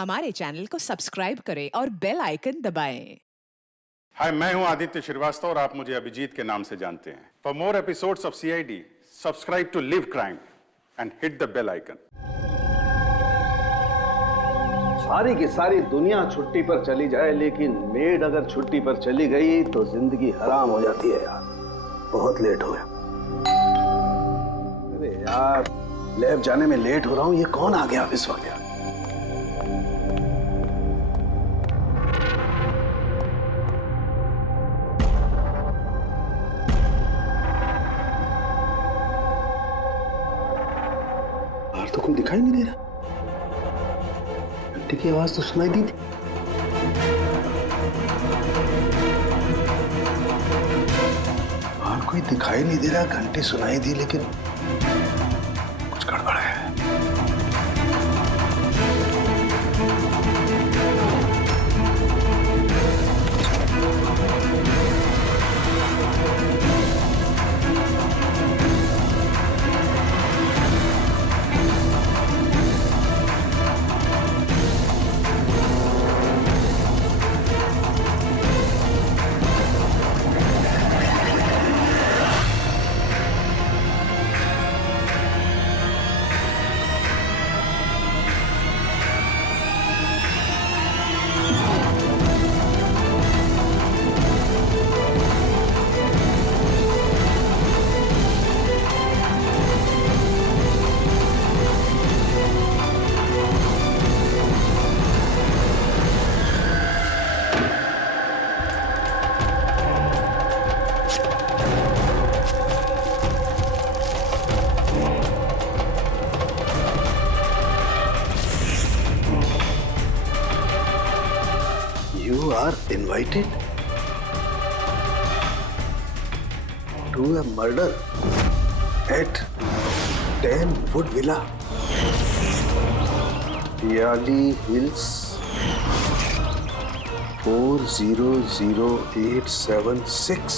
हमारे चैनल को सब्सक्राइब करें और बेल आइकन दबाएं। हाय, मैं हूं आदित्य श्रीवास्तव और आप मुझे अभिजीत के नाम से जानते हैं। For more episodes of CID, subscribe to live crime and hit the bell icon. सारी की सारी दुनिया छुट्टी पर चली जाए, लेकिन मेड अगर छुट्टी पर चली गई तो जिंदगी हराम हो जाती है यार। बहुत लेट हो गया। अरे यार, लैब जाने में लेट हो रहा हूं। ये कौन आ गया इस वक्त यार? बाहर तो कोई दिखाई नहीं दे रहा। घंटी की आवाज तो सुनाई दी थी। बाहर कोई दिखाई नहीं दे रहा, घंटी सुनाई दी, लेकिन कुछ गड़बड़ है। You are invited to a murder at 10 Wood Villa, Yali Hills, 400876.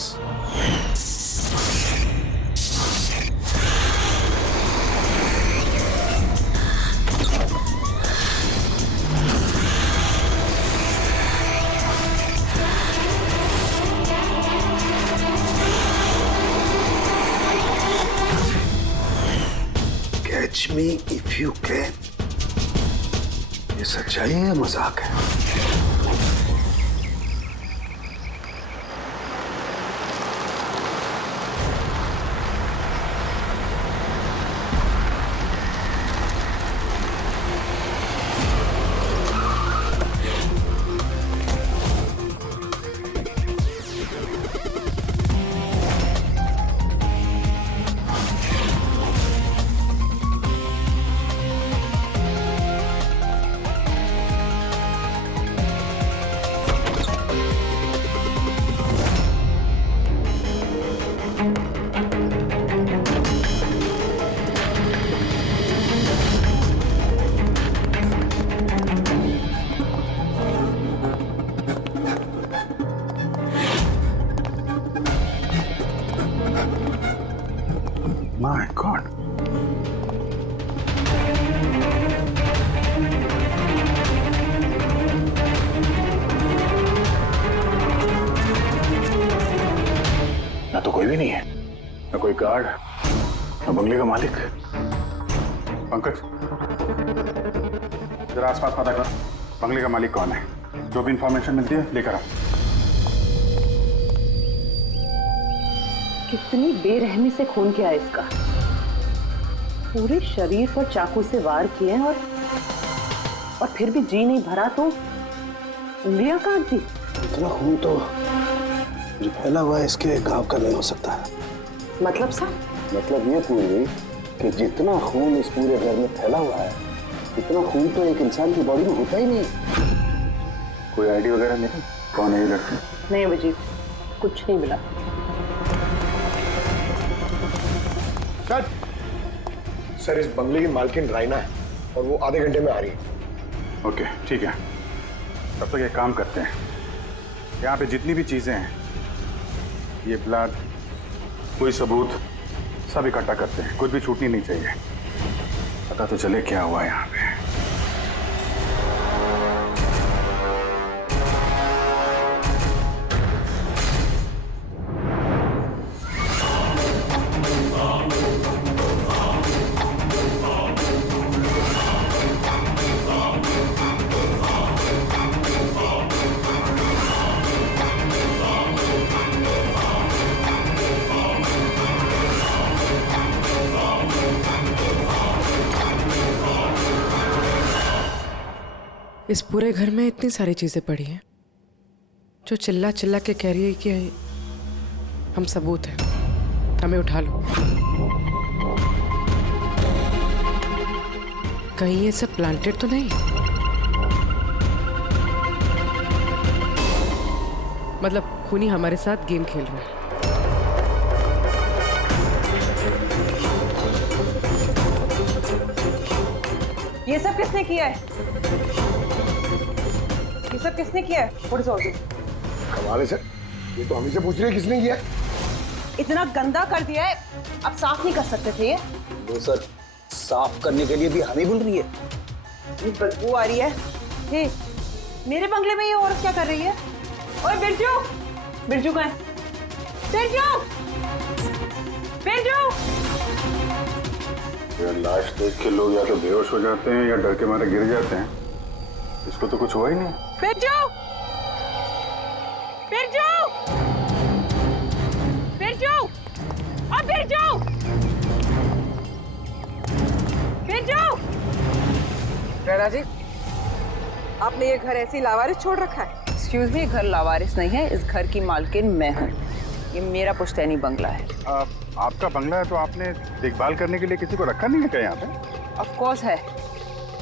Catch me if you can. ये सच्चाई है या मजाक है? My God. ना तो कोई भी नहीं है, ना कोई गार्ड, ना बंगले का मालिक। पंकज, जरा आसपास पता कर, बंगले का मालिक कौन है। जो भी इंफॉर्मेशन मिलती है लेकर आओ। कितनी बेरहमी से खून किया है इसका। पूरे शरीर पर चाकू से वार किए और फिर भी जी नहीं भरा तो उंगलियां काट दी। इतना खून तो जो फैला हुआ है इसके गांव का नहीं हो सकता है। मतलब सा? मतलब ये पूरी कि जितना खून इस पूरे घर में फैला हुआ है, इतना खून तो एक इंसान की बॉडी में होता ही नहीं। कोई आईडी वगैरह नहीं? कौन है ये लड़की? नहीं अभिजीत, कुछ नहीं मिला। सर, इस बंगले की मालकिन राइना है और वो आधे घंटे में आ रही है। ओके, ठीक है। तब तक एक काम करते हैं, यहाँ पे जितनी भी चीजें हैं, ये ब्लड, कोई सबूत, सब इकट्ठा करते हैं। कुछ भी छूटनी नहीं चाहिए। पता तो चले क्या हुआ यहाँ पे। इस पूरे घर में इतनी सारी चीजें पड़ी हैं जो चिल्ला चिल्ला के कह रही है कि हम सबूत हैं, हमें उठा लो। कहीं ये सब प्लांटेड तो नहीं? मतलब खूनी हमारे साथ गेम खेल रहा है। ये सब किसने किया है? ये सब किसने किया है? What is all this? कमाल है सर, ये तो हम ही से पूछ रहे हैं किसने किया है। इतना गंदा कर दिया है, अब साफ नहीं कर सकते थे ये? वो सर साफ करने के लिए भी हमें बोल रही है। बदबू आ रही है। हे, मेरे बंगले में ये औरत क्या कर रही है? ओए बिरजू, बिरजू कहाँ है? बिरजू, बिरजू। यार लाश देख के लोग या तो बेहोश हो जाते हैं या डर के मारे गिर जाते हैं। इसको तो कुछ हुआ ही नहीं। बिरजू, बिरजू, बिरजू, और बिरजू, बिरजू। राणा जी, आपने ये घर ऐसे ही लावारिस छोड़ रखा है? एक्सक्यूज मी, घर लावारिस नहीं है, इस घर की मालकिन मैं हूँ। ये मेरा पुश्तैनी बंगला है। आपका बंगला है तो आपने देखभाल करने के लिए किसी को रखा नहीं है क्या यहाँ पे? ऑफ कोर्स है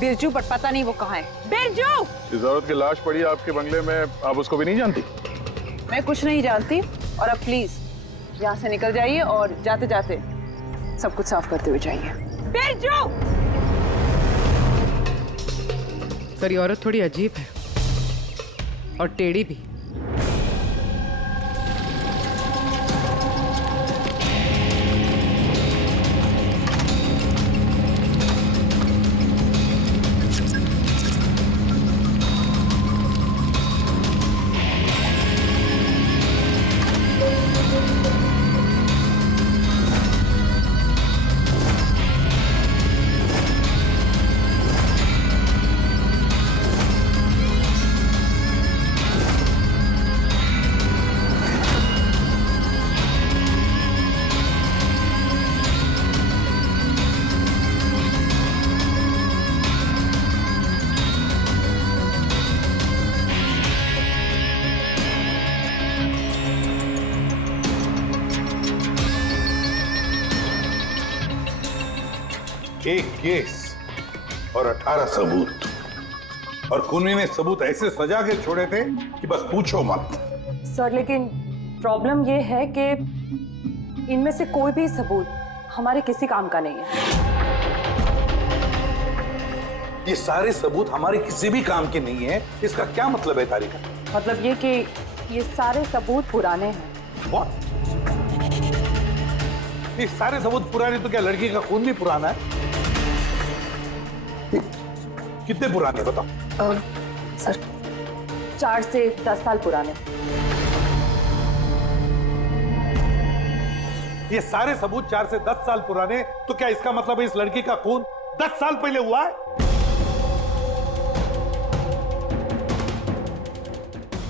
बिरजू, पर पता नहीं वो कहाँ है। बिरजू! इस औरत की लाश पड़ी है आपके बंगले में, आप उसको भी नहीं जानती? मैं कुछ नहीं जानती, और अब प्लीज यहाँ से निकल जाइए और जाते जाते सब कुछ साफ करते हुए जाइए। बिरजू! सर ये औरत थोड़ी अजीब है और टेढ़ी भी। एक केस और 18 सबूत, और खूनी ने सबूत ऐसे सजा के छोड़े थे कि बस पूछो मत। सर लेकिन प्रॉब्लम ये है कि इनमें से कोई भी सबूत हमारे किसी काम का नहीं है। ये सारे सबूत हमारे किसी भी काम के नहीं है, इसका क्या मतलब है तारिका? मतलब ये कि ये सारे सबूत पुराने हैं। What? ये सारे सबूत पुराने तो क्या लड़की का खून भी पुराना है? कितने पुराने बताओ? सर 4 से 10 साल पुराने। ये सारे सबूत 4 से 10 साल पुराने, तो क्या इसका मतलब है इस लड़की का खून 10 साल पहले हुआ है?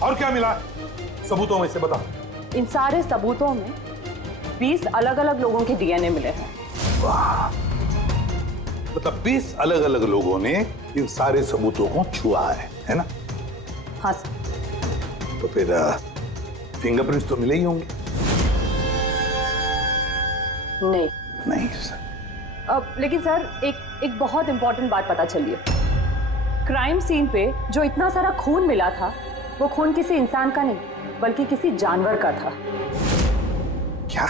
और क्या मिला सबूतों में से बताओ? इन सारे सबूतों में 20 अलग अलग लोगों के डीएनए मिले हैं। वाह, मतलब 20 अलग अलग लोगों ने इन सारे सबूतों को छुआ है ना? हाँ सर। तो फिर फिंगरप्रिंट्स तो मिले ही होंगे? नहीं। नहीं सर। अब लेकिन सर एक बहुत इंपॉर्टेंट बात पता चली है। क्राइम सीन पे जो इतना सारा खून मिला था, वो खून किसी इंसान का नहीं बल्कि किसी जानवर का था। क्या?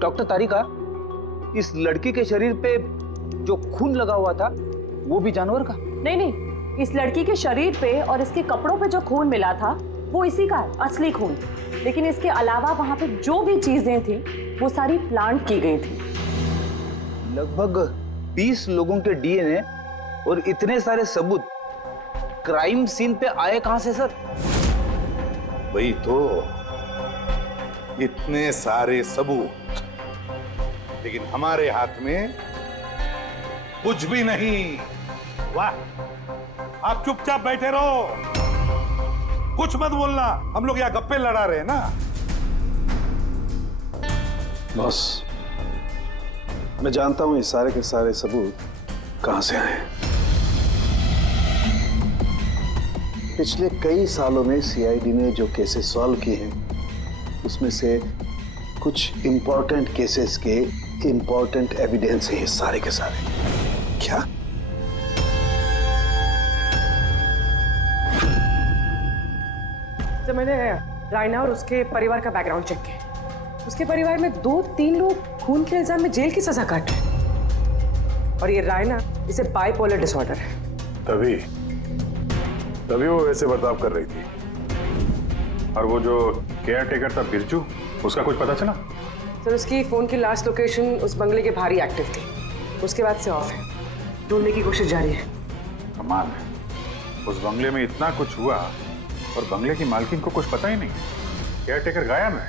डॉक्टर तारिका, इस लड़की के शरीर पे जो खून लगा हुआ था वो भी जानवर का? नहीं, इस लड़की के शरीर पे और इसके कपड़ों पे जो खून मिला था वो इसी का है, असली खून। लेकिन इसके अलावा वहां पे जो भी चीजें थी वो सारी प्लांट की गई थी। लगभग 20 लोगों के डीएनए और इतने सारे सबूत क्राइम सीन पे आए कहां से सर? वही तो, इतने सारे सबूत, लेकिन हमारे हाथ में कुछ भी नहीं। वाह, आप चुपचाप बैठे रहो, कुछ मत बोलना, हम लोग यहाँ गप्पे लड़ा रहे हैं ना। बॉस, मैं जानता हूं ये सारे के सारे सबूत कहां से आए। पिछले कई सालों में सीआईडी ने जो केसेस सॉल्व किए हैं उसमें से कुछ इंपॉर्टेंट केसेस के इंपॉर्टेंट एविडेंस है ये सारे के सारे। क्या? जब मैंने रायना और उसके परिवार का बैकग्राउंड चेक किया, उसके परिवार में 2-3 लोग खून के इल्जाम में जेल की सजा काट रहे हैं। और ये रायना, इसे बाइपोलर डिसऑर्डर है। तभी वो वैसे बर्ताव कर रही थी। और वो जो केयर टेकर था बिरजू, उसका कुछ पता चला? सर, उसकी फोन की लास्ट लोकेशन उस बंगले के बाहर ही एक्टिव थी, उसके बाद से ऑफ है। ढूंढने की कोशिश जारी है। कमाल है, उस बंगले में इतना कुछ हुआ और बंगले की मालकिन को कुछ पता ही नहीं। केयर टेकर गायब है।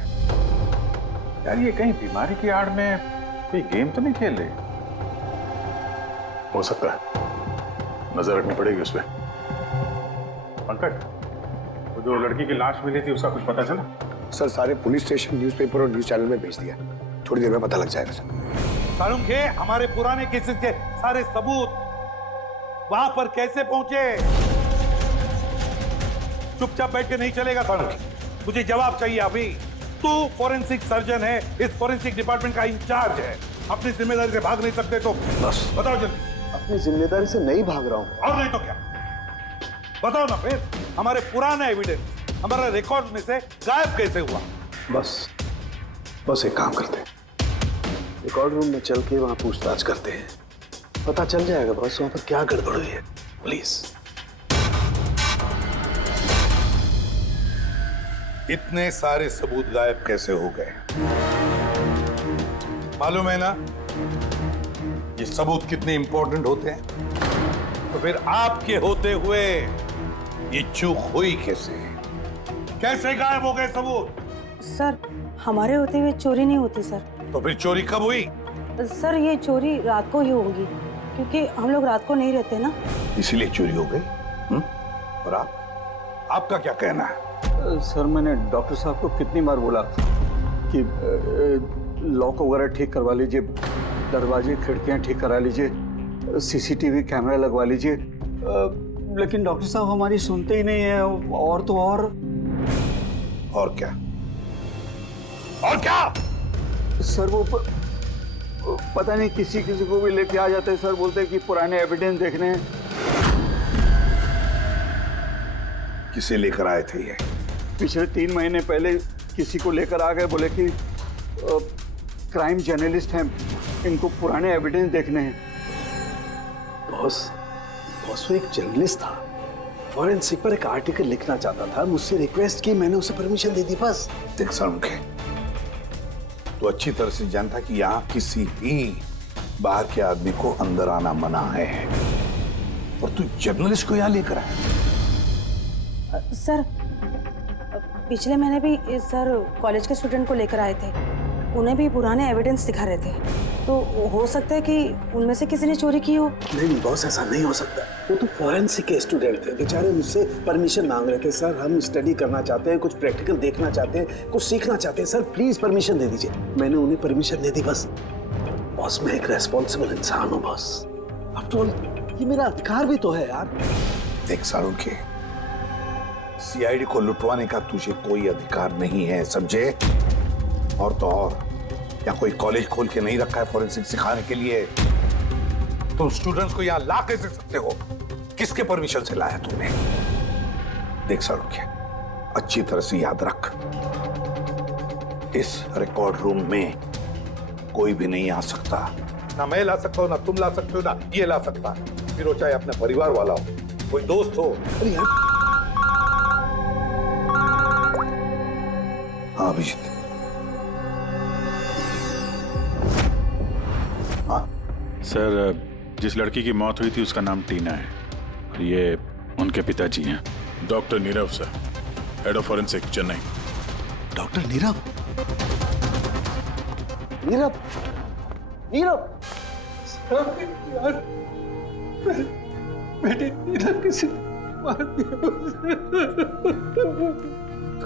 यार ये कहीं बीमारी की आड़ में कोई गेम तो नहीं खेल रहे? हो सकता है, नजर रखनी पड़ेगी उस पर। पंकज, वो जो लड़की की लाश मिली थी उसका कुछ पता चला? सर सारे पुलिस स्टेशन, न्यूज़पेपर और न्यूज़ चैनल में भेज दिया। थोड़ी देर में पता लग जाएगा सर। सारुण के हमारे पुराने केसेस के सारे सबूत वहां पर कैसे पहुंचे? चुपचाप बैठ के नहीं चलेगा सारुण, मुझे जवाब चाहिए अभी। तू फॉरेंसिक सर्जन है, इस फॉरेंसिक डिपार्टमेंट का इंचार्ज है, अपनी जिम्मेदारी से भाग नहीं सकते तो बस बताओ जल्दी। अपनी जिम्मेदारी से नहीं भाग रहा हूं। और नहीं तो क्या? बताओ ना फिर, हमारे पुराना एविडेंस हमारे रिकॉर्ड में से गायब कैसे हुआ? बस एक काम करते हैं, रिकॉर्ड रूम में चल के वहां पूछताछ करते हैं, पता चल जाएगा बस वहां पर क्या गड़बड़ हुई है। प्लीज। इतने सारे सबूत गायब कैसे हो गए? मालूम है ना ये सबूत कितने इंपॉर्टेंट होते हैं? तो फिर आपके होते हुए ये चूक हुई कैसे? कैसे गायब हो गए सबूत? सर, हमारे होते हुए चोरी नहीं होती सर। तो फिर चोरी कब हुई? सर, ये चोरी रात को ही होगी, क्योंकि हम लोग रात को नहीं रहते ना। इसीलिए चोरी हो गई। और आपका क्या कहना है? सर, मैंने डॉक्टर साहब को कितनी बार बोला कि लॉक वगैरह ठीक करवा लीजिए, दरवाजे खिड़कियां ठीक करा लीजिए, सीसीटीवी कैमरा लगवा लीजिए, लेकिन डॉक्टर साहब हमारी सुनते ही नहीं है। और तो और क्या? और क्या? सर वो पता नहीं किसी को भी लेके आ जाते हैं सर, बोलते हैं कि पुराने एविडेंस देखने हैं। किसे लेकर आए थे ये? पिछले 3 महीने पहले किसी को लेकर आ गए, बोले कि क्राइम जर्नलिस्ट हैं, इनको पुराने एविडेंस देखने हैं। बॉस वो एक जर्नलिस्ट था, फॉरेंसिक पर एक आर्टिकल लिखना चाहता था, मुझसे रिक्वेस्ट की, मैंने उसे परमिशन दे दी बस। देख सारुण के, तो अच्छी तरह से जानता कि यहाँ किसी भी बाहर के आदमी को अंदर आना मना है, और तू जर्नलिस्ट को यहाँ लेकर आया। सर, पिछले महीने भी सर कॉलेज के स्टूडेंट को लेकर आए थे, उन्हें भी पुराने एविडेंस दिखा रहे थे, तो हो सकता है कि उनमें से किसी ने चोरी की हो। नहीं बॉस, ऐसा नहीं हो सकता। वो तो फॉरेंसिक के स्टूडेंट थे, बेचारे मुझसे परमिशन मांग रहे थे। सर, हम स्टडी करना चाहते हैं, कुछ प्रैक्टिकल देखना चाहते हैं, कुछ सीखना चाहते हैं, सर प्लीज परमिशन दे दीजिए। मैंने उन्हें परमिशन दे दी बस। बॉस, मैं एक रेस्पॉन्सिबल इंसान हूँ बॉस, आफ्टर ऑल ये मेरा अधिकार भी तो है यार। देख सारुण के, सीआईडी को लुटवाने का तुझे कोई अधिकार नहीं है, समझे? और तो और या कोई कॉलेज खोल के नहीं रखा है फॉरेंसिक सिखाने के लिए। तुम स्टूडेंट्स को यहाँ ला कैसे सकते हो? किसके परमिशन से लाया तुमने? देख सारुण के, अच्छी तरह से याद रख, इस रिकॉर्ड रूम में कोई भी नहीं आ सकता। ना मैं ला सकता हूँ, ना तुम ला सकते हो, ना ये ला सकता है, फिर वो चाहे अपने परिवार वाला हो, कोई दोस्त हो। अरे यार, हाँ अभिजीत। सर, जिस लड़की की मौत हुई थी उसका नाम टीना है, और ये उनके पिताजी हैं, doctor Nirav sir, head of forensic, Chennai. Doctor Nirav? Nirav Nirav यार, बेटे नीरव किसी मार दिया।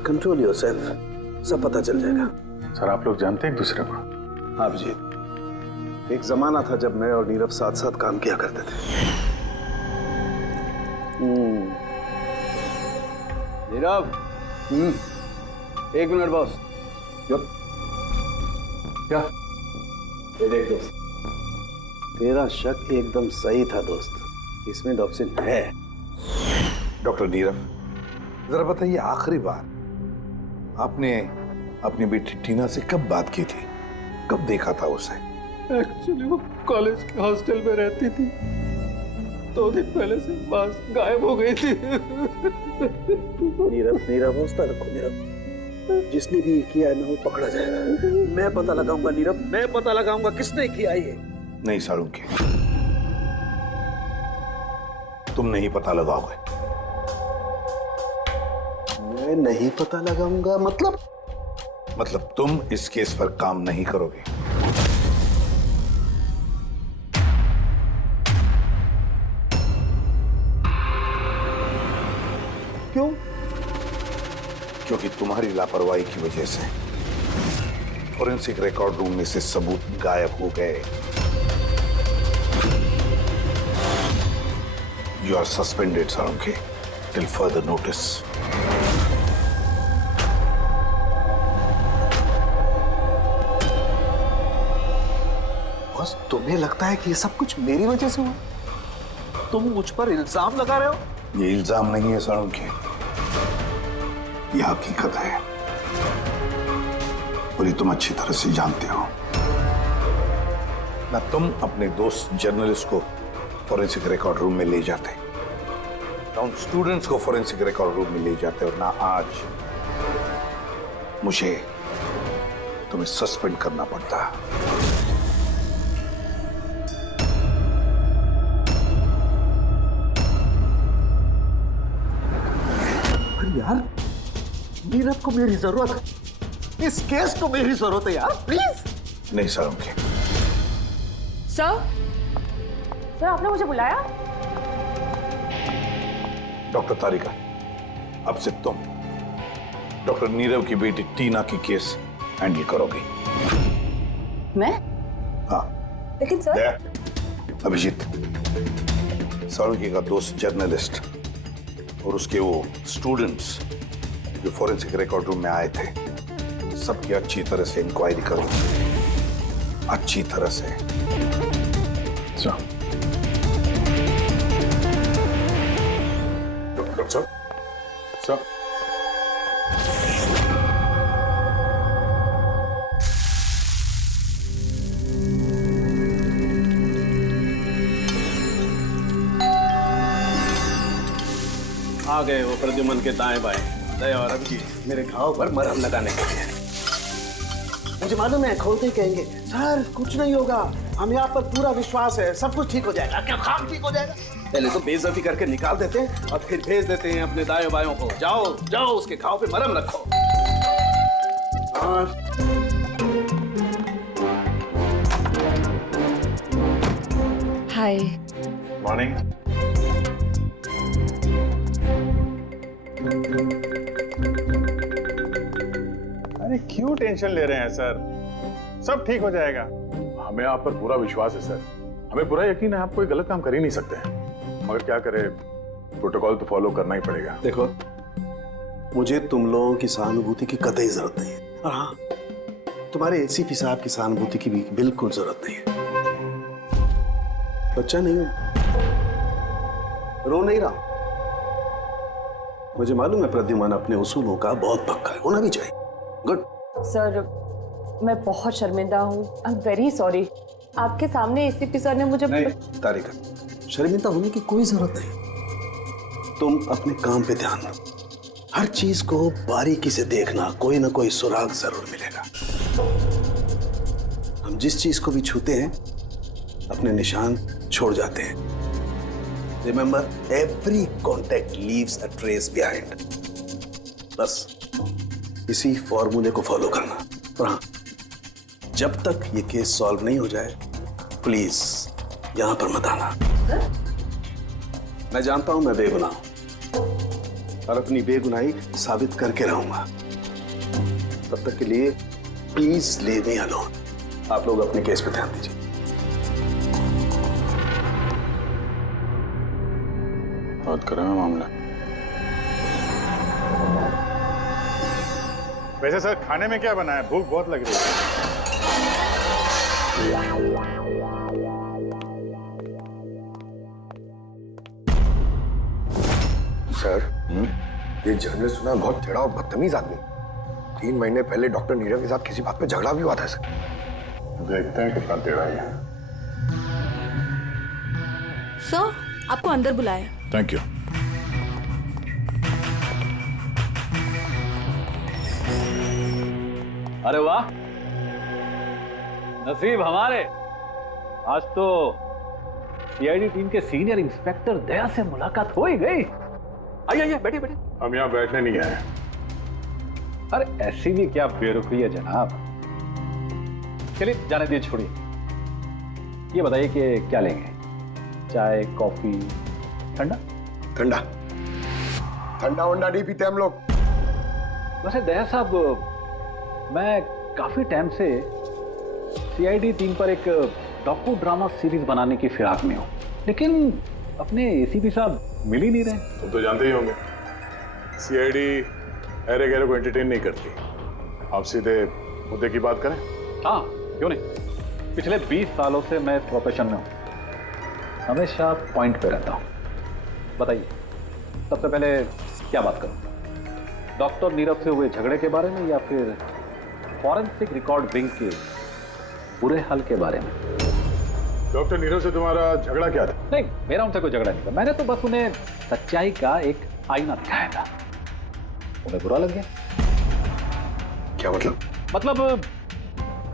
कंट्रोल योरसेल्फ, सब पता चल जाएगा। सर, आप लोग जानते हैं एक दूसरे को? हाँ जी, एक जमाना था जब मैं और नीरव साथ साथ काम किया करते थे। नीरव। एक मिनट बॉस। क्या? ये देख दोस्त, तेरा शक एकदम सही था दोस्त, इसमें टॉक्सिन है। डॉक्टर नीरव, जरा बताइए, आखिरी बार आपने अपनी बेटी टीना से कब बात की थी? कब देखा था उसे? एक्चुअली वो कॉलेज के हॉस्टल में रहती थी, 2 दिन पहले से बस गायब हो गई थी। नीरव हौसला रखो नीरव, जिसने भी किया है ना वो पकड़ा जाएगा। मैं पता लगाऊंगा नीरव, मैं पता लगाऊंगा किसने किया ये। नहीं साळुंखे, तुम नहीं पता लगाओगे। मैं नहीं पता लगाऊंगा मतलब तुम इस केस पर काम नहीं करोगे। क्यों? क्योंकि तुम्हारी लापरवाही की वजह से फॉरेंसिक रिकॉर्ड रूम में से सबूत गायब हो गए। You are suspended Salunkhe till further notice. बस तुम्हें लगता है कि ये सब कुछ मेरी वजह से हुआ? तुम मुझ पर इल्जाम लगा रहे हो? ये इल्जाम नहीं है साळुंखे, ये हकीकत है और ये तुम अच्छी तरह से जानते हो ना। तुम अपने दोस्त जर्नलिस्ट को फॉरेंसिक रिकॉर्ड रूम में ले जाते, ना उन स्टूडेंट्स को फॉरेंसिक रिकॉर्ड रूम में ले जाते, और ना आज मुझे तुम्हें सस्पेंड करना पड़ता। यार, नीरव को मेरी जरूरत है, इस केस को मेरी जरूरत है यार, प्लीज। नहीं साळुंखे। सर आपने मुझे बुलाया? डॉक्टर तारिका, अब से तुम डॉक्टर नीरव की बेटी टीना की केस हैंडल करोगी। मैं? हाँ। लेकिन सर। अभिजीत, साळुंखे का दोस्त जर्नलिस्ट और उसके वो स्टूडेंट्स जो फॉरेंसिक रिकॉर्ड रूम में आए थे, सबकी अच्छी तरह से इंक्वायरी करो, अच्छी तरह से। डॉक्टर साहब, आ गए वो प्रद्युमन के दाएं बाएं, दया और अभिजीत मेरे घाव पर मरहम लगाने के लिए। मुझे मालूम है खोलते ही कहेंगे सर कुछ नहीं होगा, हमें आप पर पूरा विश्वास है, सब कुछ ठीक हो जाएगा। क्या काम ठीक हो जाएगा? पहले तो बेइज्जती करके निकाल देते हैं और फिर भेज देते हैं अपने दाएं बायों को, जाओ जाओ उसके घाव पे मरहम रखो। हाय। मॉर्निंग। अरे क्यों टेंशन ले रहे हैं सर, सब ठीक हो जाएगा। हमें आप पर पूरा विश्वास है सर, हमें पूरा यकीन है आप कोई गलत काम कर ही नहीं सकते, मगर क्या करें, प्रोटोकॉल तो फॉलो करना ही पड़ेगा। देखो, मुझे तुम लोगों की सहानुभूति की कतई जरूरत नहीं है, और हाँ, तुम्हारे एसीपी साहब की सहानुभूति की भी बिल्कुल जरूरत नहीं है। बच्चा नहीं हूं, रो नहीं रहा। मुझे मालूम है प्रद्युमन अपने उसूलों का बहुत पक्का है, होना भी चाहिए। गुड। सर मैं बहुत शर्मिंदा हूँ, आई एम वेरी सॉरी। आपके सामने एसीपी सर ने मुझे नहीं तारिका, शर्मिंदा होने की कोई जरूरत नहीं। तुम अपने काम पे ध्यान दो, हर चीज को बारीकी से देखना, कोई ना कोई सुराग जरूर मिलेगा। हम जिस चीज को भी छूते हैं अपने निशान छोड़ जाते हैं। Remember, every contact leaves a trace behind. बस इसी फॉर्मूले को फॉलो करना। और हाँ, जब तक ये केस सॉल्व नहीं हो जाए, प्लीज यहां पर मत आना। मैं जानता हूं मैं बेगुनाह हूं और अपनी बेगुनाही साबित करके रहूंगा। तब तक के लिए प्लीज लीव मी अलोन। आप लोग अपने केस पे ध्यान दीजिए। बात करें मामला। वैसे सर खाने में क्या बना है? भूख बहुत लग रही है। सर, ये जर्नलिस्ट सुना बहुत टेढ़ा और बदतमीज आदमी। 3 महीने पहले डॉक्टर नीरव के साथ किसी बात पे झगड़ा भी हुआ था सर। देखते हैं कितना टेढ़ा है। सर, आपको अंदर बुलाया। Thank you. अरे वाह, नसीब हमारे, आज तो सीआईडी टीम के सीनियर इंस्पेक्टर दया से मुलाकात हो ही गई। आइए आइए, बैठिए बैठिए। हम यहाँ बैठने नहीं आए। अरे ऐसी भी क्या बेरुखी है जनाब। चलिए जाने दीजिए, छोड़िए। ये बताइए कि क्या लेंगे? चाय, कॉफी, ठंडा? ठंडा ठंडा वंडा नहीं पीते हम लोग। वैसे दया साहब, मैं काफी टाइम से सीआईडी टीम पर एक डॉक्यू ड्रामा सीरीज बनाने की फिराक में हूं, लेकिन अपने एसीपी साहब मिल ही नहीं रहे। तुम तो जानते ही होंगे, सीआईडी अरे गहरे को एंटरटेन नहीं करती। आप सीधे मुद्दे की बात करें। हाँ, क्यों नहीं। पिछले 20 सालों से मैं इस प्रोफेशन में हूं, हमेशा पॉइंट पे रहता हूं। बताइए, सबसे पहले क्या बात करूं? डॉक्टर नीरव से हुए झगड़े के बारे में या फिर फॉरेंसिक रिकॉर्ड विंग के बुरे हाल के बारे में? डॉक्टर नीरव से तुम्हारा झगड़ा क्या था? नहीं, मेरा उनसे कोई झगड़ा नहीं था। मैंने तो बस उन्हें सच्चाई का एक आईना दिखाया था। उन्हें बुरा लग गया। क्या मतलब? मतलब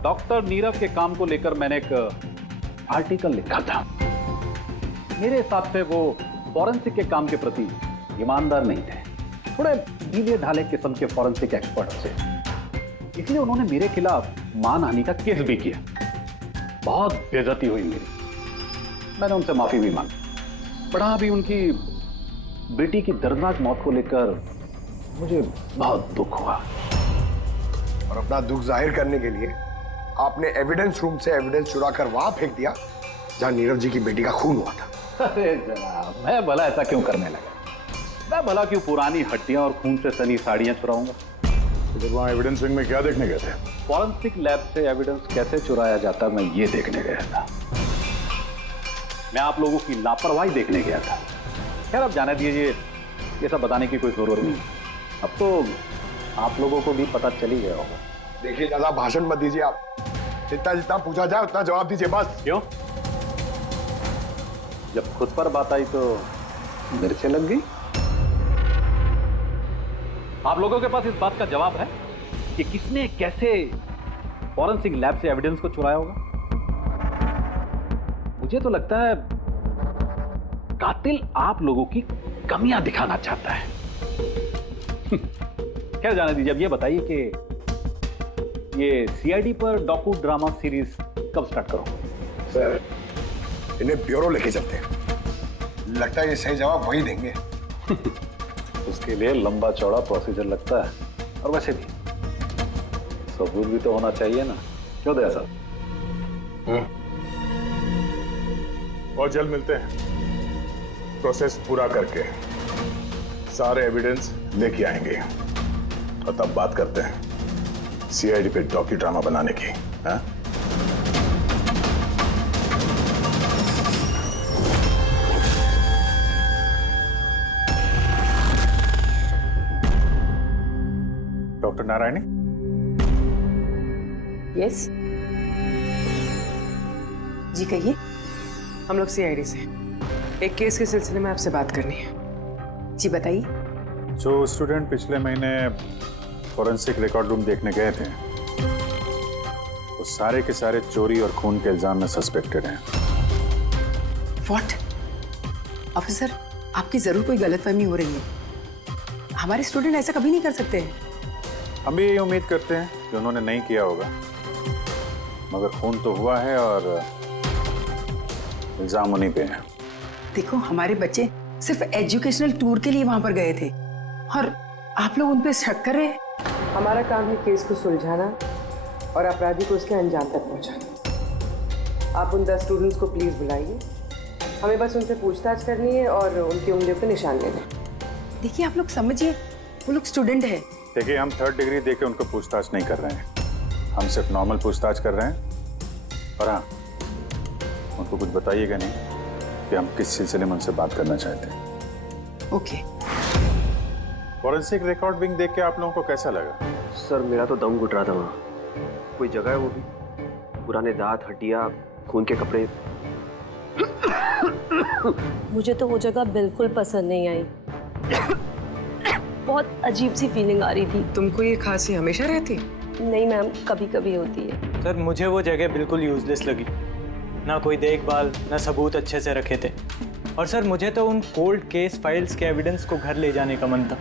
डॉक्टर नीरव के काम को लेकर मैंने एक आर्टिकल लिखा था। मेरे हिसाब से वो फॉरेंसिक के काम के प्रति ईमानदार नहीं थे, थोड़े ढीले ढाले किस्म के फॉरेंसिक एक्सपर्ट थे। इसलिए उन्होंने मेरे खिलाफ मानहानि का केस भी किया। बहुत बेइज्जती हुई मेरी। मैंने उनसे माफी भी मांगी। बड़ा भी उनकी बेटी की दर्दनाक मौत को लेकर मुझे बहुत दुख हुआ। और अपना दुख जाहिर करने के लिए आपने एविडेंस रूम से एविडेंस चुरा कर वहां फेंक दिया जहां नीरव जी की बेटी का खून हुआ था। अरे जनाब, मैं भला ऐसा क्यों करने लगा? मैं भला क्यों पुरानी हड्डियां और खून से सनी साड़ियां चुराऊंगा? तो वहां एविडेंस विंग में क्या देखने गए थे? फॉरेंसिक लैब से एविडेंस कैसे चुराया जाता, मैं ये देखने गया था। मैं आप लोगों की लापरवाही देखने गया था। खैर, अब जाने दीजिए, ये सब बताने की कोई जरूरत नहीं। अब तो आप लोगों को भी पता चल ही गया होगा। देखिए, ज्यादा भाषण मत दीजिए आप। जितना जितना पूछा जाए उतना जवाब दीजिए बस। क्यों? जब खुद पर बात आई तो मिर्चें लग गई। आप लोगों के पास इस बात का जवाब है कि किसने कैसे फॉरेंसिक लैब से एविडेंस को चुराया होगा? मुझे तो लगता है कातिल आप लोगों की कमियां दिखाना चाहता है। खैर, जाने दीजिए। अब ये बताइए कि ये सीआईडी पर डॉक्यू ड्रामा सीरीज कब स्टार्ट करो? सर, इन्हें ब्यूरो लेके चलते हैं। लगता है ये सही जवाब वही देंगे। उसके लिए लंबा चौड़ा प्रोसीजर लगता है। और वैसे भी सबूत भी तो होना चाहिए ना, क्यों दया साहब? और जल्द मिलते हैं। प्रोसेस पूरा करके सारे एविडेंस लेके आएंगे और तब बात करते हैं सीआईडी पे डॉक्यू ड्रामा बनाने की। हाँ? डॉक्टर नारायणी? यस जी कहिए। हम लोग सीआईडी से एक केस के सिलसिले में आपसे बात करनी है। जी बताइए। जो स्टूडेंट पिछले महीने फॉरेंसिक रिकॉर्ड रूम देखने गए थे, वो सारे के सारे चोरी और खून के इल्जाम में सस्पेक्टेड हैं। व्हाट? ऑफिसर, आपकी जरूर कोई गलतफहमी हो रही है। हमारे स्टूडेंट ऐसा कभी नहीं कर सकते हैं। हम भी यही उम्मीद करते हैं कि उन्होंने नहीं किया होगा, मगर खून तो हुआ है और इल्जाम उन्हीं पे है। देखो, हमारे बच्चे सिर्फ एजुकेशनल टूर के लिए वहां पर गए थे और आप लोग उन पे शक कर रहे हैं। हमारा काम है केस को सुलझाना और अपराधी को उसके अंजाम तक पहुंचाना। आप उन 10 स्टूडेंट्स को प्लीज बुलाइए। हमें बस उनसे पूछताछ करनी है और उनकी उंगलियों पे निशान लेने। देखिए, आप लोग समझिए, वो लोग स्टूडेंट है, देखिए, हम 3rd डिग्री देके उनको पूछताछ नहीं कर रहे हैं, हम सिर्फ नॉर्मल पूछताछ कर रहे हैं। और हाँ, उनको कुछ बताइएगा नहीं कि हम किस सिलसिले में उनसे बात करना चाहते हैं। ओके। फॉरेंसिक रिकॉर्ड विंग देख के आप लोगों को कैसा लगा? सर मेरा तो दम घुट रहा था वहाँ। कोई जगह है वो भी, पुराने दांत, हड्डियाँ, खून के कपड़े। मुझे तो वो जगह बिल्कुल पसंद नहीं आई। बहुत अजीब सी फीलिंग आ रही थी। तुमको ये खांसी हमेशा रहती? नहीं मैम, कभी कभी होती है। सर मुझे वो जगह बिल्कुल यूजलेस लगी, ना कोई देखभाल, ना सबूत अच्छे से रखे थे। और सर मुझे तो उन कोल्ड केस फाइल्स के एविडेंस को घर ले जाने का मन था,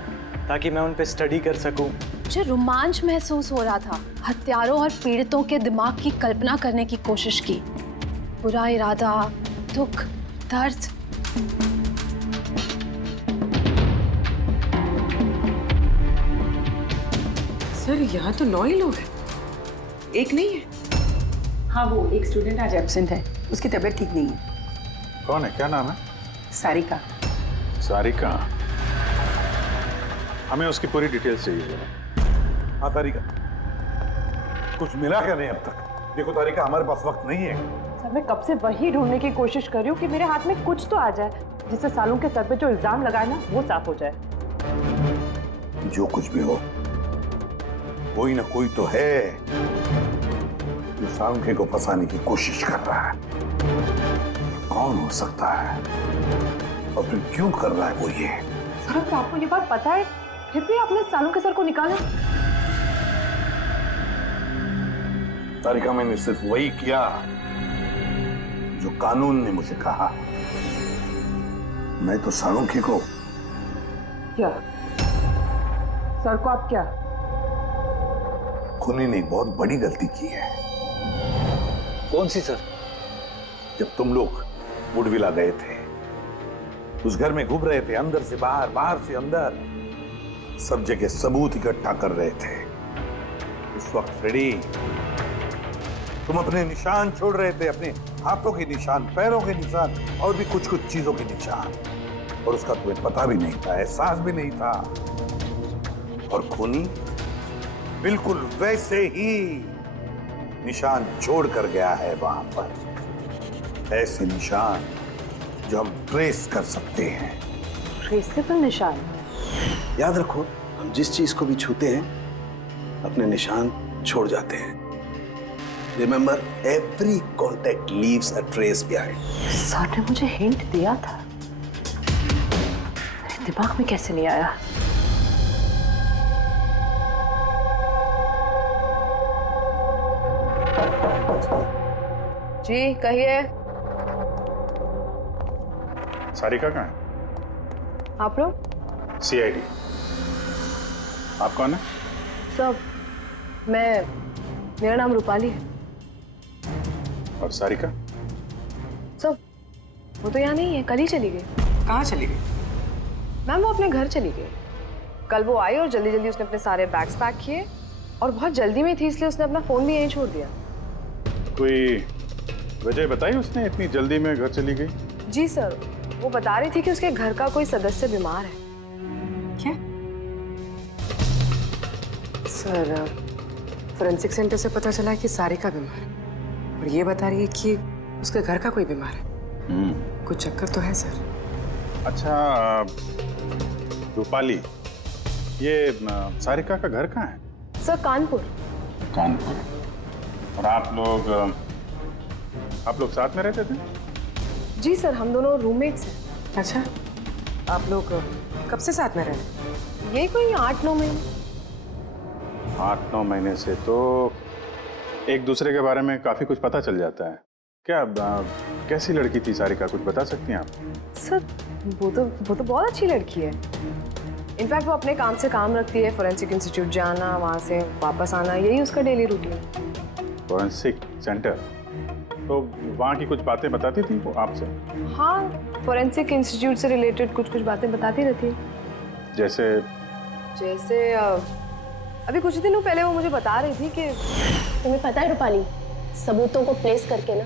ताकि मैं उन पे स्टडी कर सकूं। मुझे रोमांच महसूस हो रहा था। हत्यारों और पीड़ितों के दिमाग की कल्पना करने की कोशिश की। बुरा इरादा, दुख, दर्द। सर यहाँ तो 9 ही लोग हैं, एक नहीं है। हाँ, वो एक स्टूडेंट आज एब्सेंट है, उसकी तबीयत ठीक नहीं है। कौन है, क्या नाम है? सारिका। सारिका, हमें उसकी पूरी डिटेल्स चाहिए। हाँ तारिका, कुछ मिला क्या नहीं अब तक? देखो तारिका, हमारे पास वक्त नहीं है। सर मैं कब से वही ढूंढने की कोशिश कर रही हूँ कि मेरे हाथ में कुछ तो आ जाए, जिससे सालों के सर पे जो इल्जाम लगाए ना वो साफ हो जाए। जो कुछ भी हो, कोई ना कोई तो है जो सांखे को फंसाने की कोशिश कर रहा है। कौन हो सकता है और फिर क्यों कर रहा है वो ये? सर तो आपको ये बात पता है, फिर भी आपने सालों के सर को निकाला। तारिका, मैंने सिर्फ वही किया जो कानून ने मुझे कहा। मैं तो सालुंखे को। क्या सर को आप क्या? खुनी ने बहुत बड़ी गलती की है। कौन सी सर? जब तुम लोग वुडविला गए थे, उस घर में घूम रहे थे, अंदर से बाहर, बाहर से अंदर, सब जगह सबूत इकट्ठा कर रहे थे। उस वक्त फ्रेडी, तुम अपने निशान छोड़ रहे थे, अपने हाथों के निशान, पैरों के निशान और भी कुछ कुछ चीजों के निशान, और उसका तुम्हें पता भी नहीं था, एहसास भी नहीं था। और खूनी बिल्कुल वैसे ही निशान छोड़ कर गया है वहां पर। ऐसे निशान जो हम ट्रेस कर सकते हैं। ट्रेसेबल निशान? याद रखो, हम जिस चीज को भी छूते हैं अपने निशान छोड़ जाते हैं। Remember, every contact leaves a trace behind. Sir ने मुझे हिंट दिया था, मेरे दिमाग में कैसे नहीं आया? जी कहिए। सारिका कहाँ है? आप लोग? CID। आप कौन है? सब, मेरा नाम रूपाली है। और सारिका? सब, वो तो यहाँ नहीं है, कल ही चली गई। कहाँ चली गई? मैम वो अपने घर चली गई। कल वो आई और जल्दी जल्दी उसने अपने सारे बैग्स पैक किए, और बहुत जल्दी में थी इसलिए उसने अपना फोन भी यहीं छोड़ दिया। कोई वजह बताई उसने, इतनी जल्दी में घर चली गई? जी सर, वो बता रही थी कि उसके घर का कोई सदस्य बीमार है। क्या? सर, फोरेंसिक सेंटर से पता चला है कि सारिका बीमार है, और ये बता रही है कि उसके घर का कोई बीमार है। कुछ चक्कर तो है सर। अच्छा रूपाली, ये सारिका का घर कहाँ है? सर कानपुर। कानपुर। और आप लोग साथ में रहते थे? जी सर, हम दोनों रूममेट्स हैं। अच्छा, आप लोग कब से साथ में रह रहे हैं? ये कोई 8-9 महीने। 8-9 महीने से तो एक दूसरे के बारे में काफी कुछ पता चल जाता है। क्या कैसी लड़की थी सारिका, कुछ बता सकती हैं आप? सर वो तो बहुत अच्छी लड़की है। इनफैक्ट वो अपने काम से काम रखती है, फोरेंसिक इंस्टीट्यूट जाना, वहाँ से वापस आना, यही उसका डेली रूटीन है। Forensic centre? तो वहाँ की कुछ बातें बताती थी वो आपसे? हाँ, फोरेंसिक इंस्टीट्यूट से रिलेटेड कुछ बातें बताती रहती है। जैसे अभी कुछ दिनों पहले वो मुझे बता रही थी कि तुम्हें पता है रूपाली, सबूतों को प्लेस करके ना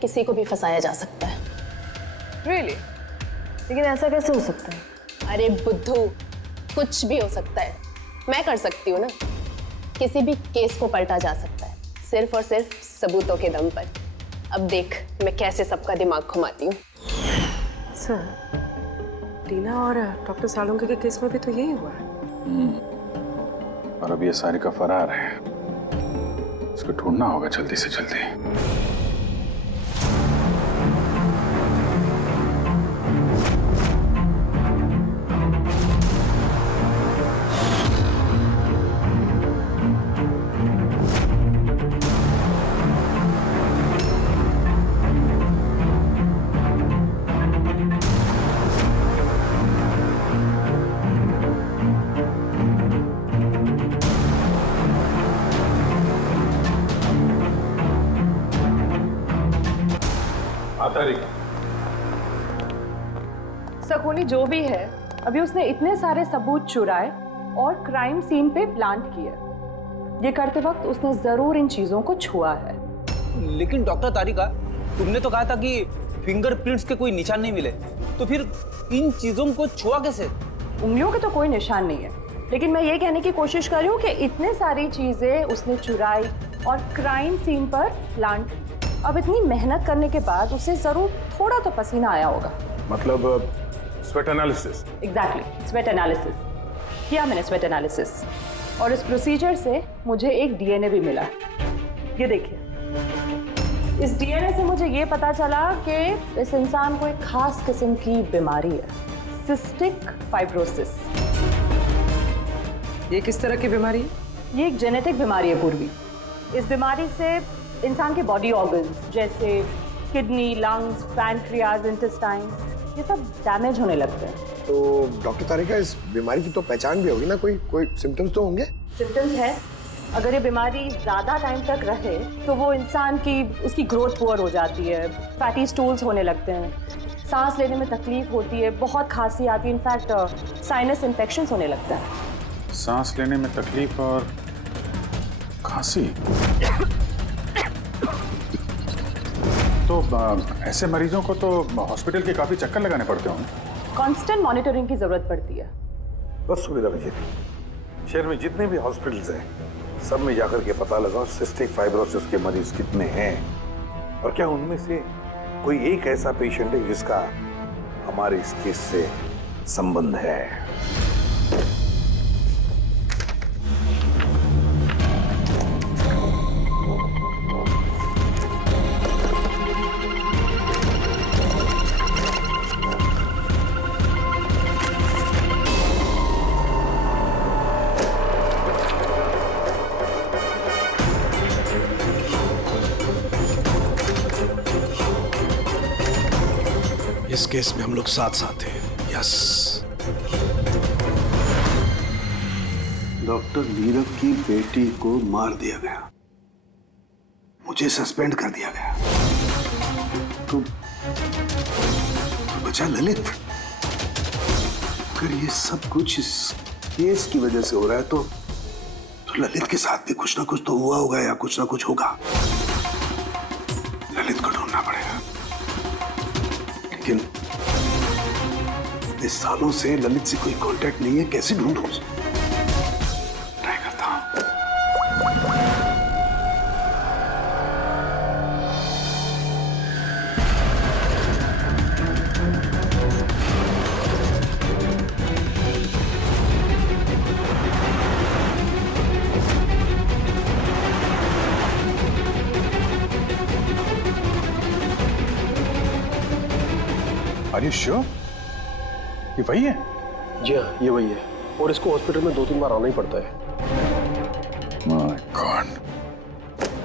किसी को भी फंसाया जा सकता है। रियली? लेकिन ऐसा कैसे हो सकता है? अरे बुद्धू, कुछ भी हो सकता है। मैं कर सकती हूँ ना। किसी भी केस को पलटा जा सकता है सिर्फ और सिर्फ सबूतों के दम पर। अब देख मैं कैसे सबका दिमाग घुमाती हूँ। सर, टीना और डॉक्टर सालुंके के केस में भी तो यही हुआ है। और अब ये सारिका फरार है, इसको ढूंढना होगा जल्दी से जल्दी। सकोनी जो भी है, अभी उसने इतने सारे सबूत चुराए और क्राइम सीन पे प्लांट किया। ये करते वक्त उसने जरूर इन चीजों को छुआ है। लेकिन डॉक्टर तारिका, तुमने तो कहा था कि फिंगरप्रिंट्स के कोई निशान नहीं मिले, तो फिर इन चीजों को छुआ कैसे? उंगलियों के तो कोई निशान नहीं है, लेकिन मैं ये कहने की कोशिश कर रही हूँ कि इतने सारी चीजें उसने चुराई और क्राइम सीन पर प्लांट। अब इतनी मेहनत करने के बाद उसे जरूर थोड़ा तो पसीना आया होगा। मतलब sweat analysis? Exactly, sweat analysis किया मैंने, स्वेट एनालिसिस। और इस प्रोसीजर से मुझे एक डीएनए भी मिला। ये देखिए, इस डीएनए से मुझे ये पता चला कि इस इंसान को एक खास किस्म की बीमारी है, सिस्टिक फाइब्रोसिस। ये किस तरह की बीमारी है? ये एक जेनेटिक बीमारी है पूर्वी। इस बीमारी से इंसान के बॉडी ऑर्गन्स जैसे किडनी, लंग्स, पैनक्रियाज, इंटेस्टाइन, ये सब डैमेज होने लगते हैं। तो डॉक्टर तारिका, इस बीमारी की तो पहचान भी होगी ना? कोई सिम्टम्स तो होंगे? सिम्टम्स है। अगर ये बीमारी ज्यादा टाइम तक रहे तो वो इंसान की उसकी ग्रोथ पुअर हो जाती है, फैटी स्टूल्स होने लगते हैं, सांस लेने में तकलीफ होती है, बहुत खांसी आती है, इनफैक्ट साइनस इन्फेक्शंस होने लगता है। सांस लेने में तकलीफ और खांसी? तो ऐसे मरीजों को तो हॉस्पिटल के काफी चक्कर लगाने पड़ते होंगे। कांस्टेंट मॉनिटरिंग की जरूरत पड़ती है। बस सुविधा मुझे शहर में जितने भी हॉस्पिटल्स हैं सब में जाकर के पता लगाओ सिस्टिक फाइब्रोसिस के मरीज कितने हैं और क्या उनमें से कोई एक ऐसा पेशेंट है जिसका हमारे इस केस से संबंध है। इस केस में हम लोग साथ साथ हैं। यस। डॉक्टर नीरव की बेटी को मार दिया गया, मुझे सस्पेंड कर दिया गया, तो बचा ललित। अगर ये सब कुछ इस केस की वजह से हो रहा है तो ललित के साथ भी कुछ ना कुछ तो हुआ होगा या कुछ ना कुछ होगा। ललित को ढूंढना पड़ेगा। लेकिन इतने सालों से ललित से कोई कांटेक्ट नहीं है, कैसे ढूंढूं उसे? ट्राई करता हूं। Are you sure? ये वही है? जी हाँ, ये वही है। और इसको हॉस्पिटल में 2-3 बार आना ही पड़ता है। My God.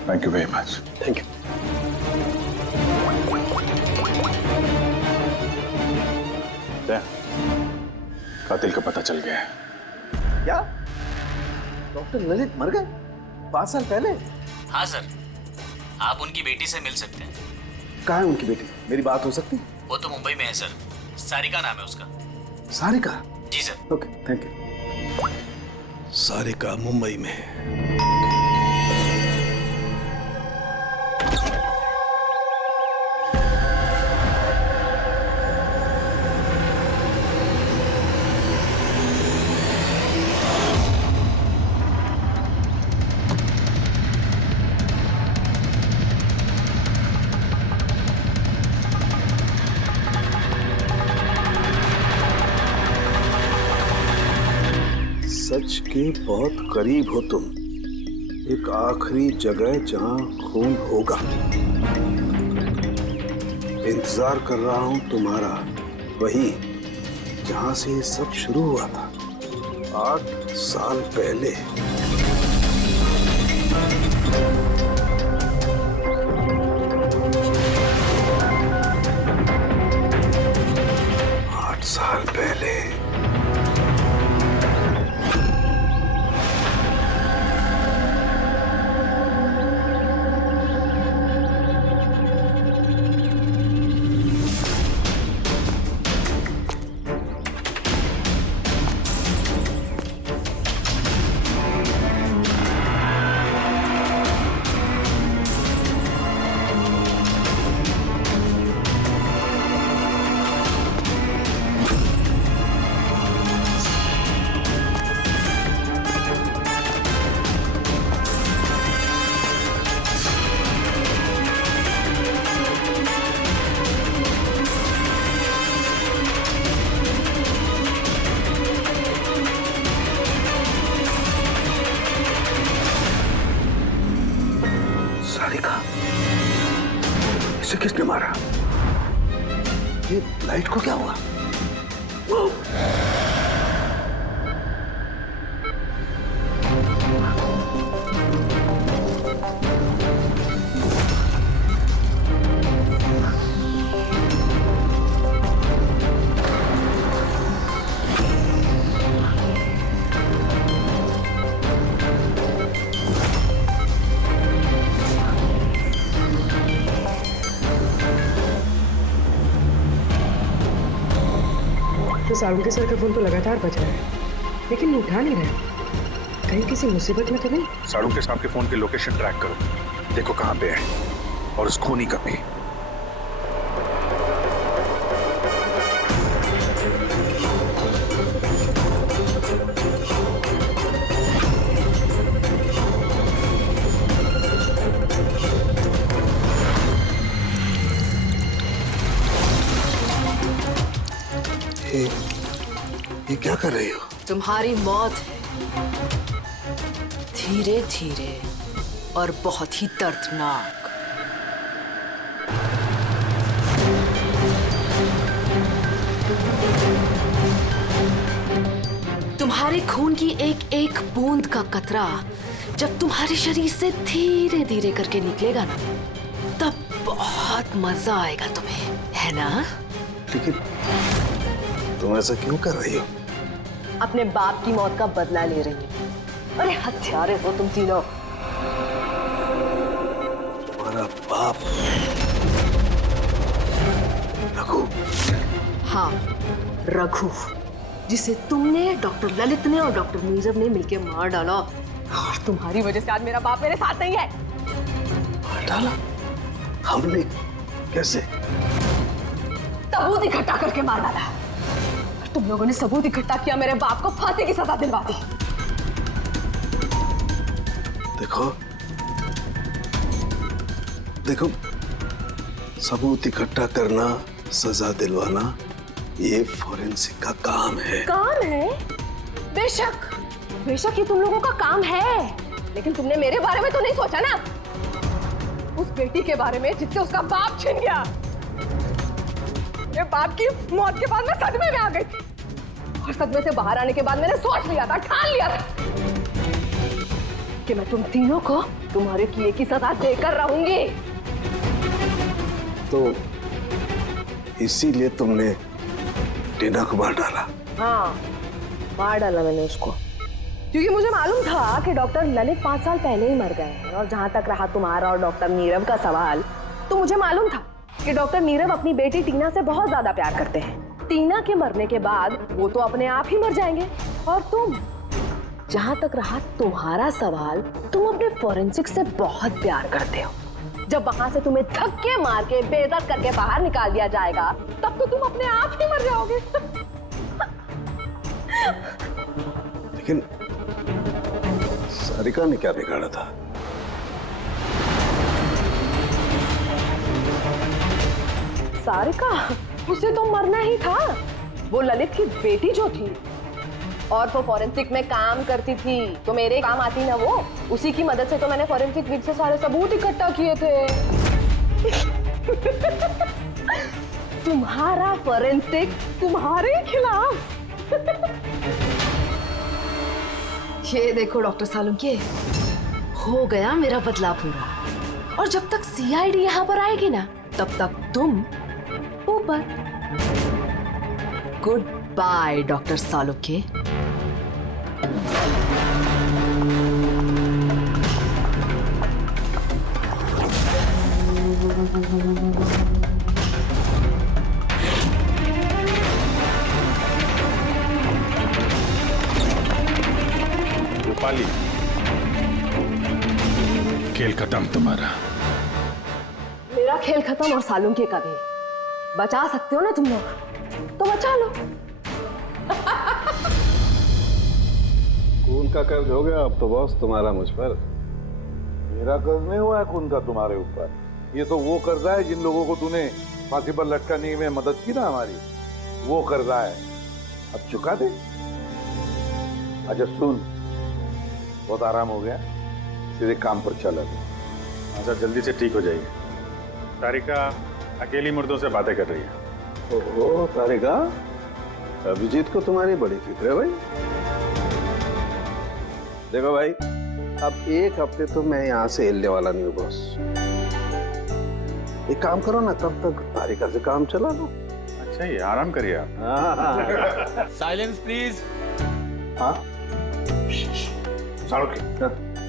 Thank you very much. Thank you. कातिल का पता चल गया है। क्या? डॉक्टर ललित मर गए 5 साल पहले? हाँ सर, आप उनकी बेटी से मिल सकते हैं। कहाँ है उनकी बेटी? मेरी बात हो सकती है? वो तो मुंबई में है सर, सारिका नाम है उसका। सारिका? जी sir. Okay, thank you. Sarika Mumbai में है। सच के बहुत करीब हो तुम। एक आखिरी जगह जहां खून होगा। इंतजार कर रहा हूं तुम्हारा, वही जहां से ये सब शुरू हुआ था 8 साल पहले। साल पहले। इसे किसने मारा? ये लाइट को क्या हुआ? तो सारुण के सर का फोन तो लगातार बज रहा है, लेकिन वो उठा नहीं रहा। कहीं किसी मुसीबत में तो नहीं? सारुण के साहब के फोन की लोकेशन ट्रैक करो, देखो कहाँ पे है और उस खूनी का भी। ये क्या कर रही हो? तुम्हारी मौत है, धीरे धीरे और बहुत ही दर्दनाक। तुम्हारे खून की एक एक बूंद का कतरा जब तुम्हारे शरीर से धीरे धीरे करके निकलेगा ना, तब बहुत मजा आएगा तुम्हें, है ना? लेकिन तुम ऐसा क्यों कर रही हो? अपने बाप की मौत का बदला ले रही है। अरे हत्यारे हो तुम तीनों। तुम्हारा बाप रघु? हाँ, रघु, जिसे तुमने, डॉक्टर ललित ने और डॉक्टर नीरव ने मिलकर मार डाला। और तुम्हारी वजह से आज मेरा बाप मेरे साथ नहीं है। मार डाला? हमने? कैसे? सबूत इकट्ठा करके मार डाला। तुम लोगों ने सबूत इकट्ठा किया, मेरे बाप को फांसी की सजा दिलवा दी। देखो देखो, सबूत इकट्ठा करना, सजा दिलवाना, ये फॉरेंसिक का काम है। काम है? बेशक बेशक ये तुम लोगों का काम है, लेकिन तुमने मेरे बारे में तो नहीं सोचा ना, उस बेटी के बारे में जिससे उसका बाप छिन गया। मेरे बाप की मौत के बाद मैं सदमे में आ गई थी, और सदमे से बाहर आने के बाद मैंने सोच लिया था, ठान लिया था कि मैं तुम तीनों को तुम्हारे किए की सजा देकर रहूंगी। तो इसीलिए तुमने टीना को मार डाला? हाँ, मार डाला मैंने उसको, क्योंकि मुझे मालूम था कि डॉक्टर ललित 5 साल पहले ही मर गए हैं। और जहां तक रहा तुम्हारा और डॉक्टर नीरव का सवाल, तो मुझे मालूम था कि डॉक्टर नीरव अपनी बेटी टीना से बहुत ज्यादा प्यार करते हैं। टीना के मरने के बाद वो तो अपने आप ही मर जाएंगे। और तुम, जहां तक रहा तुम्हारा सवाल, तुम अपने फॉरेंसिक से बहुत प्यार करते हो। जब वहां से तुम्हें धक्के मार के बेदर्द करके बाहर निकाल दिया जाएगा, तब तो तुम अपने आप ही मर जाओगे। लेकिन सारिका ने क्या बिगाड़ा था? सारिका? उसे तो मरना ही था। वो ललित की बेटी जो थी, और वो फॉरेंसिक में काम करती थी, तो मेरे काम आती ना वो। उसी की मदद से तो मैंने फॉरेंसिक विद से सारे सबूत इकट्ठा किए थे। तुम्हारा फॉरेंसिक तुम्हारे खिलाफ। ये देखो डॉक्टर सालुंके, हो गया मेरा बदला पूरा। और जब तक सीआईडी यहाँ पर आएगी ना, तब तक तुम ऊपर। Good by doctor Salunke. Rupali, खेल खत्म तुम्हारा। मेरा खेल खत्म और सालुंके का भी। बचा सकते हो ना तुम लोग, तो बचा लो। खून का कर्ज हो गया अब तो बॉस तुम्हारा मुझ पर। मेरा कर्ज नहीं हुआ है खून का तुम्हारे ऊपर। ये तो वो कर्जा है जिन लोगों को तूने फांसी पर लटकाने में मदद की ना हमारी, वो कर्जा है। अब चुका दे। अच्छा सुन, बहुत आराम हो गया, सीधे काम पर चल। अच्छा जल्दी से ठीक हो जाइए। तारिका अकेली मुर्दों से बातें कर रही है। ओहो तारिका, अभिजीत को तुम्हारी बड़ी फिक्र है भाई। देखो भाई, अब एक हफ्ते तो मैं यहाँ से हिलने वाला नहीं हूँ बॉस। एक काम करो ना, तब तक तारिका से काम चला लो। अच्छा ये आराम करिए आप। Silence please. हाँ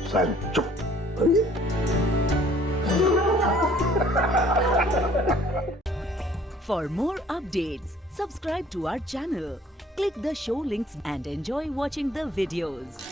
साइलेंट, चुप। For more updates, subscribe to our channel, click the show links and enjoy watching the videos.